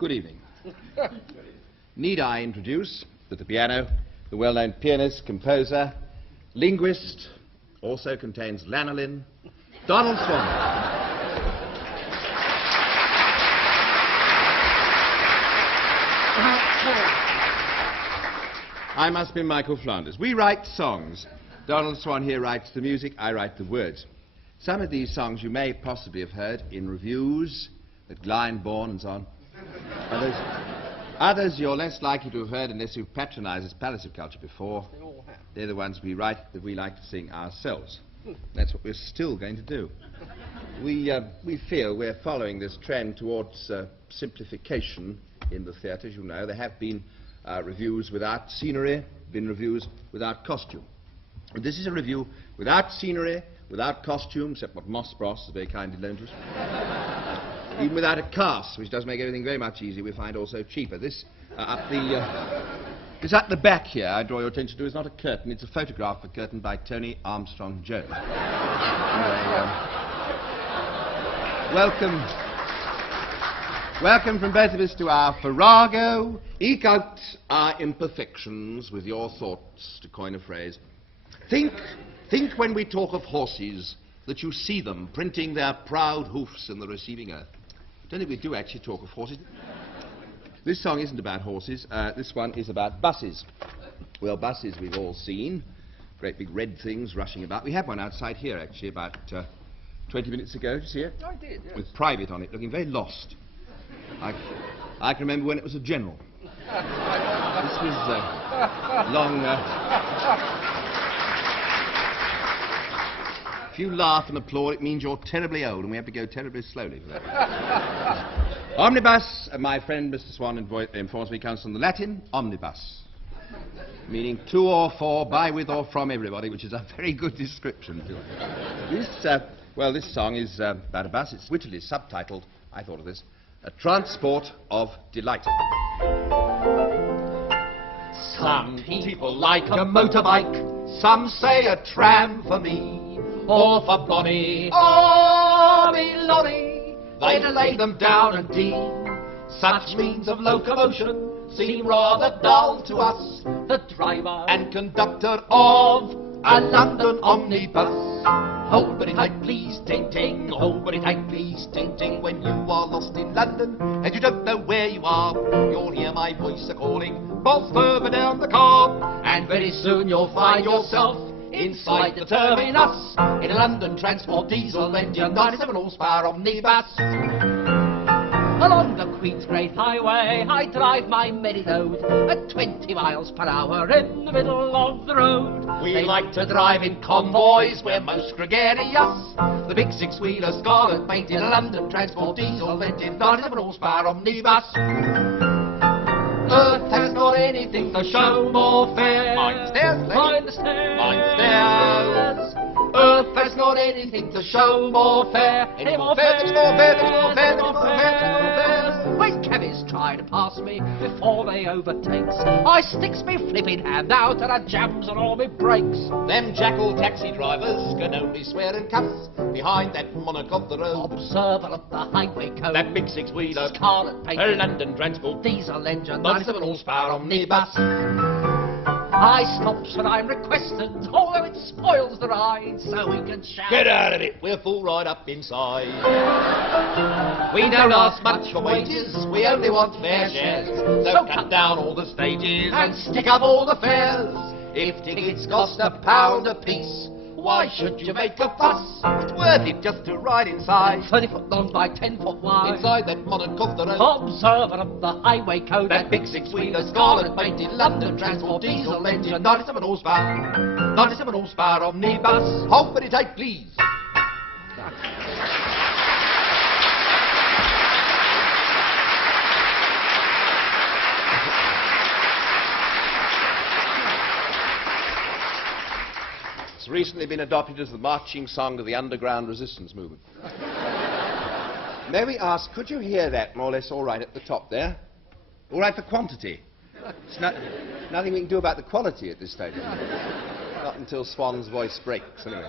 Good evening. Need I introduce, at the piano, the well-known pianist, composer, linguist, also contains lanolin, Donald Swann. I must be Michael Flanders. We write songs. Donald Swann here writes the music, I write the words. Some of these songs you may possibly have heard in reviews at Glyndebourne and so on. Others you're less likely to have heard unless you've patronised this palace of culture before. They're the ones we write that we like to sing ourselves. That's what we're still going to do. We feel we're following this trend towards simplification in the theatre. As you know, there have been reviews without scenery, been reviews without costume. And this is a review without scenery, without costume, except what Moss Bros has very kindly loaned us. Even without a cast, which does make everything very much easier, we find also cheaper. This at the back here, I draw your attention to, is not a curtain, it's a photograph of a curtain by Tony Armstrong-Jones. Welcome from both of us to our farrago. Eke out our imperfections with your thoughts, to coin a phrase. Think when we talk of horses that you see them printing their proud hoofs in the receiving earth. I don't think we do actually talk of horses. This song isn't about horses. This one is about buses. Well, buses we've all seen. Great big red things rushing about. We had one outside here, actually, about 20 minutes ago. Did you see it? I did, yes. With private on it, looking very lost. I can remember when it was a general. This was long... If you laugh and applaud, it means you're terribly old, and we have to go terribly slowly for that. Omnibus, my friend Mr. Swann informs me, comes from the Latin omnibus, meaning to or for, by, with, or from everybody, which is a very good description. This song is about a bus. It's wittily subtitled, I thought of this, A Transport of Delight. Some people like a motorbike, some say a tram for me, or for Bonnie, or me Lonnie. They lay them down and deem such means of locomotion seem rather dull to us. The driver and conductor of a London omnibus. Hold it tight, please, ting ting. Hold it tight, please, ting ting. When you are lost in London and you don't know where you are, you'll hear my voice a-calling both further down the car, and very soon you'll find yourself inside the terminus in a London Transport diesel engine 97 horsepower omnibus. Along the Queen's Great Highway I drive my merry load at 20 miles per hour in the middle of the road. We like to drive in convoys, we're most gregarious. The big six-wheeler scarlet painted London Transport diesel engine 97 horsepower omnibus. Earth has not anything to show more fair. Mind the stairs, mind the stairs, mind the stairs. Earth has not anything to show more fair. Any more fair, there's more fair, there's more fair, there's more fair, there's more fair. When cabbies try to pass me before they overtakes, I sticks me flipping hand out and I jams on all me brakes. Them jackal taxi drivers can only swear and cuss behind that monarch of the road, observer of the highway code. That big six-wheeler, scarlet paint, a London Transport diesel engine, 97 horsepower omnibus. I stops when I'm requested, although it spoils the ride, so we can shout, get out of it, we're full right up inside. We don't ask much for wages, we only want fair shares, so cut down all the stages and stick up all the fares. If tickets cost £1 a piece, why should you make a fuss? It's worth it just to ride inside, 30 foot long by 10 foot wide, inside that monarch of the road, observer of the highway code. That big six-wheeler scarlet painted London Transport diesel engine 97 horsepower, 97 horsepower omnibus. Hold very tight, please. It's recently been adopted as the marching song of the underground resistance movement. May we ask, could you hear that more or less all right at the top there? All right for quantity. It's nothing we can do about the quality at this stage. Not until Swann's voice breaks, anyway.